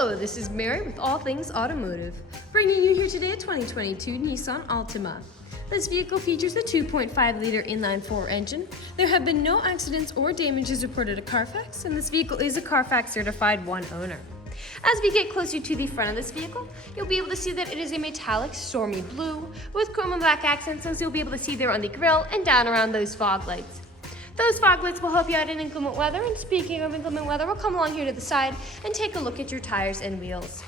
Hello, this is Mary with All Things Automotive, bringing you here today a 2022 Nissan Altima. This vehicle features a 2.5-liter inline-4 engine. There have been no accidents or damages reported at CARFAX, and this vehicle is a CARFAX certified one owner. As we get closer to the front of this vehicle, you'll be able to see that it is a metallic stormy blue with chrome and black accents, as you'll be able to see there on the grille and down around those fog lights. Those fog lights will help you out in inclement weather, and speaking of inclement weather, we'll come along here to the side and take a look at your tires and wheels.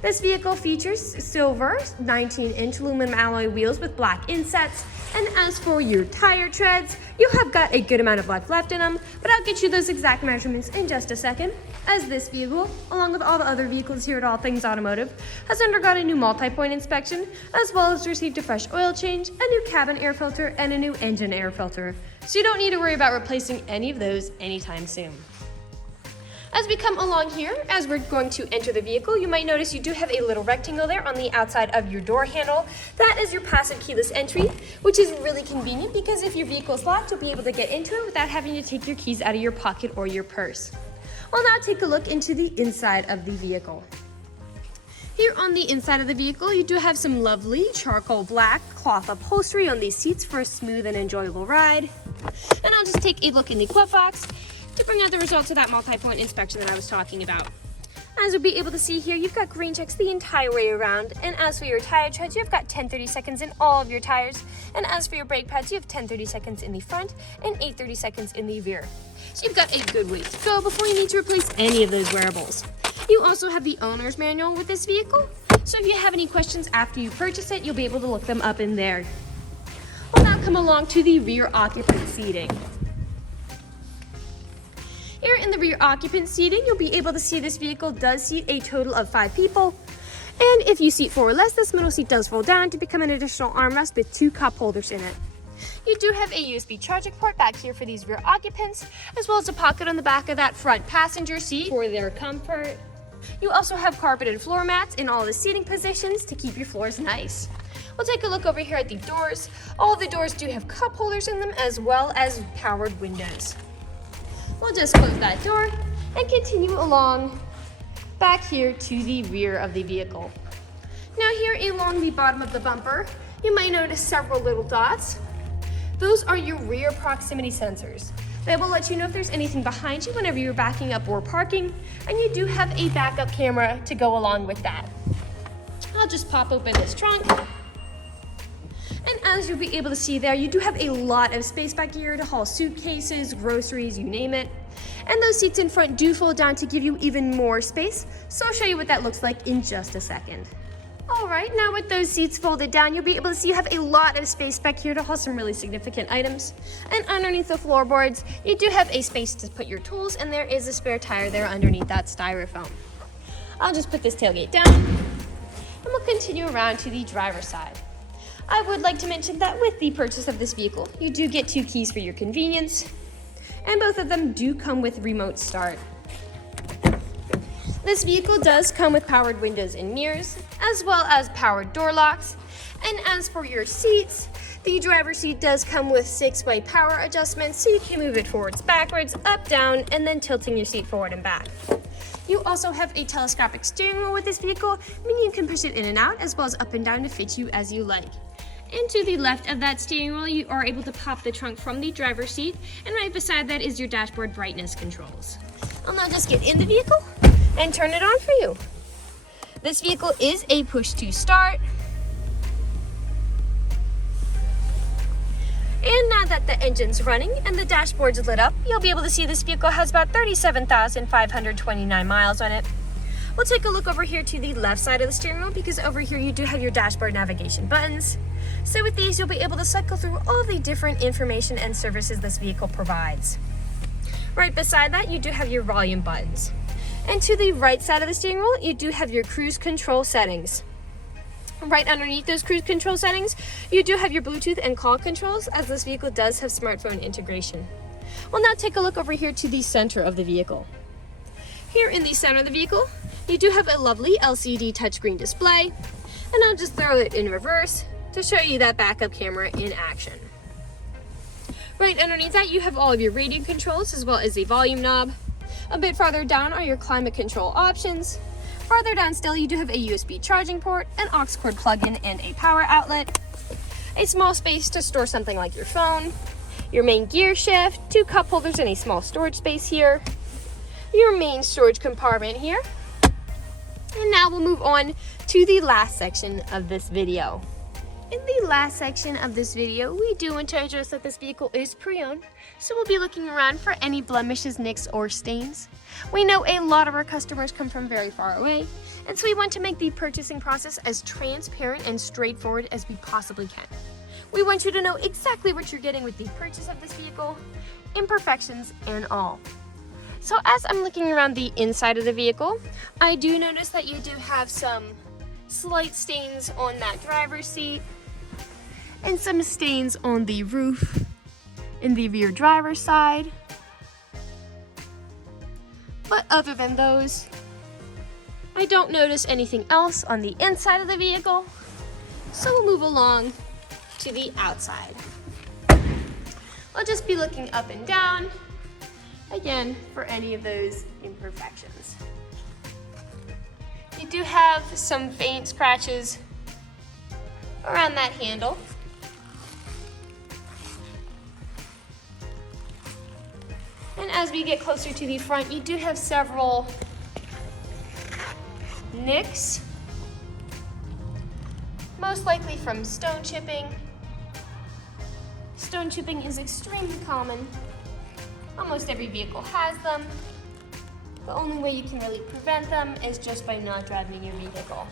This vehicle features silver 19-inch aluminum alloy wheels with black insets, and as for your tire treads, you have got a good amount of life left in them, but I'll get you those exact measurements in just a second, as this vehicle, along with all the other vehicles here at All Things Automotive, has undergone a new multi-point inspection, as well as received a fresh oil change, a new cabin air filter, and a new engine air filter. So you don't need to worry about replacing any of those anytime soon. As we come along here, as we're going to enter the vehicle, you might notice you do have a little rectangle there on the outside of your door handle. That is your passive keyless entry, which is really convenient because if your vehicle is locked, you'll be able to get into it without having to take your keys out of your pocket or your purse. We'll now take a look into the inside of the vehicle. Here on the inside of the vehicle, you do have some lovely charcoal black cloth upholstery on these seats for a smooth and enjoyable ride. And I'll just take a look in the glove box to bring out the results of that multi-point inspection that I was talking about. As you'll be able to see here, you've got green checks the entire way around, and as for your tire treads, you've got 10-30 seconds in all of your tires, and as for your brake pads, you have 10-30 seconds in the front and 8-30 seconds in the rear. So you've got a good way to go before you need to replace any of those wearables. You also have the owner's manual with this vehicle, so if you have any questions after you purchase it, you'll be able to look them up in there. We'll now come along to the rear occupant seating. Here in the rear occupant seating, you'll be able to see this vehicle does seat a total of 5 people. And if you seat 4 or less, this middle seat does fold down to become an additional armrest with 2 cup holders in it. You do have a USB charging port back here for these rear occupants, as well as a pocket on the back of that front passenger seat for their comfort. You also have carpeted floor mats in all the seating positions to keep your floors nice. We'll take a look over here at the doors. All the doors do have cup holders in them, as well as powered windows. We'll just close that door and continue along back here to the rear of the vehicle. Now here along the bottom of the bumper, you might notice several little dots. Those are your rear proximity sensors. They will let you know if there's anything behind you whenever you're backing up or parking, and you do have a backup camera to go along with that. I'll just pop open this trunk. And as you'll be able to see there, you do have a lot of space back here to haul suitcases, groceries, you name it. And those seats in front do fold down to give you even more space, so I'll show you what that looks like in just a second. Alright, now with those seats folded down, you'll be able to see you have a lot of space back here to haul some really significant items. And underneath the floorboards, you do have a space to put your tools, and there is a spare tire there underneath that styrofoam. I'll just put this tailgate down, and we'll continue around to the driver's side. I would like to mention that with the purchase of this vehicle, you do get 2 keys for your convenience, and both of them do come with remote start. This vehicle does come with powered windows and mirrors, as well as powered door locks. And as for your seats, the driver's seat does come with 6-way power adjustments, so you can move it forwards, backwards, up, down, and then tilting your seat forward and back. You also have a telescopic steering wheel with this vehicle, meaning you can push it in and out, as well as up and down to fit you as you like. And to the left of that steering wheel, you are able to pop the trunk from the driver's seat, and right beside that is your dashboard brightness controls. I'll now just get in the vehicle and turn it on for you. This vehicle is a push to start. And now that the engine's running and the dashboard's lit up, you'll be able to see this vehicle has about 37,529 miles on it. We'll take a look over here to the left side of the steering wheel, because over here you do have your dashboard navigation buttons. So with these, you'll be able to cycle through all the different information and services this vehicle provides. Right beside that, you do have your volume buttons. And to the right side of the steering wheel, you do have your cruise control settings. Right underneath those cruise control settings, you do have your Bluetooth and call controls, as this vehicle does have smartphone integration. We'll now take a look over here to the center of the vehicle. Here in the center of the vehicle, you do have a lovely LCD touchscreen display, and I'll just throw it in reverse to show you that backup camera in action. Right underneath that, you have all of your radio controls, as well as a volume knob. A bit farther down are your climate control options. Farther down still, you do have a USB charging port, an aux cord plug-in, and a power outlet. A small space to store something like your phone, your main gear shift, 2 cup holders, and a small storage space here. Your main storage compartment here. And now we'll move on to the last section of this video. In the last section of this video, we do want to address that this vehicle is pre-owned, so we'll be looking around for any blemishes, nicks, or stains. We know a lot of our customers come from very far away, and so we want to make the purchasing process as transparent and straightforward as we possibly can. We want you to know exactly what you're getting with the purchase of this vehicle, imperfections and all. So as I'm looking around the inside of the vehicle, I do notice that you do have some slight stains on that driver's seat, and some stains on the roof in the rear driver's side. But other than those, I don't notice anything else on the inside of the vehicle. So we'll move along to the outside. I'll just be looking up and down, again, for any of those imperfections. You do have some faint scratches around that handle. And as we get closer to the front, you do have several nicks, most likely from stone chipping. Stone chipping is extremely common. Almost every vehicle has them. The only way you can really prevent them is just by not driving your vehicle.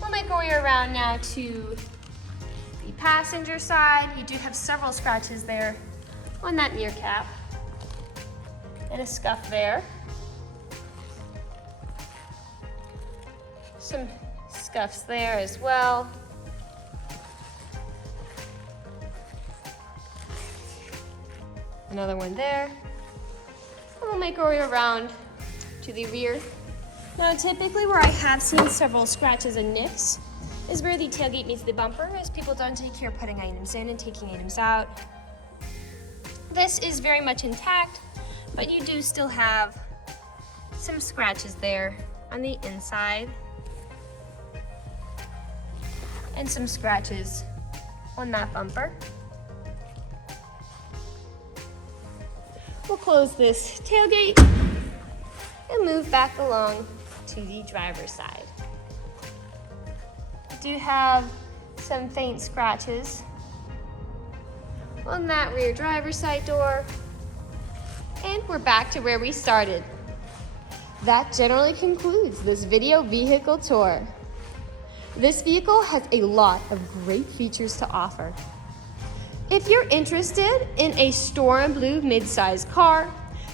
We'll make our way around now to the passenger side. You do have several scratches there on that mirror cap and a scuff there. Some scuffs there as well. Another one there. And we'll make our way around to the rear. Now typically where I have seen several scratches and nicks is where the tailgate meets the bumper, as people don't take care of putting items in and taking items out. This is very much intact, but you do still have some scratches there on the inside and some scratches on that bumper. We'll close this tailgate and move back along to the driver's side. We do have some faint scratches on that rear driver's side door. And we're back to where we started. That generally concludes this video vehicle tour. This vehicle has a lot of great features to offer. If you're interested in a Storm Blue midsize car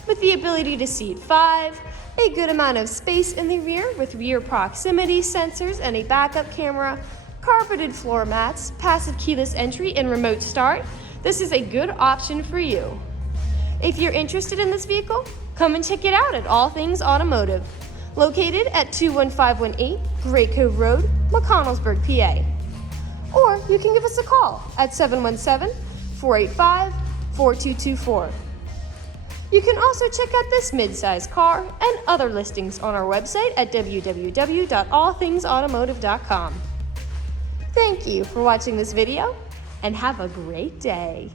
with the ability to seat 5, a good amount of space in the rear with rear proximity sensors and a backup camera, carpeted floor mats, passive keyless entry, and remote start, this is a good option for you. If you're interested in this vehicle, come and check it out at All Things Automotive, located at 21518 Great Cove Road, McConnellsburg, PA. Or you can give us a call at 717-485-4224. You can also check out this midsize car and other listings on our website at www.allthingsautomotive.com. Thank you for watching this video, and have a great day.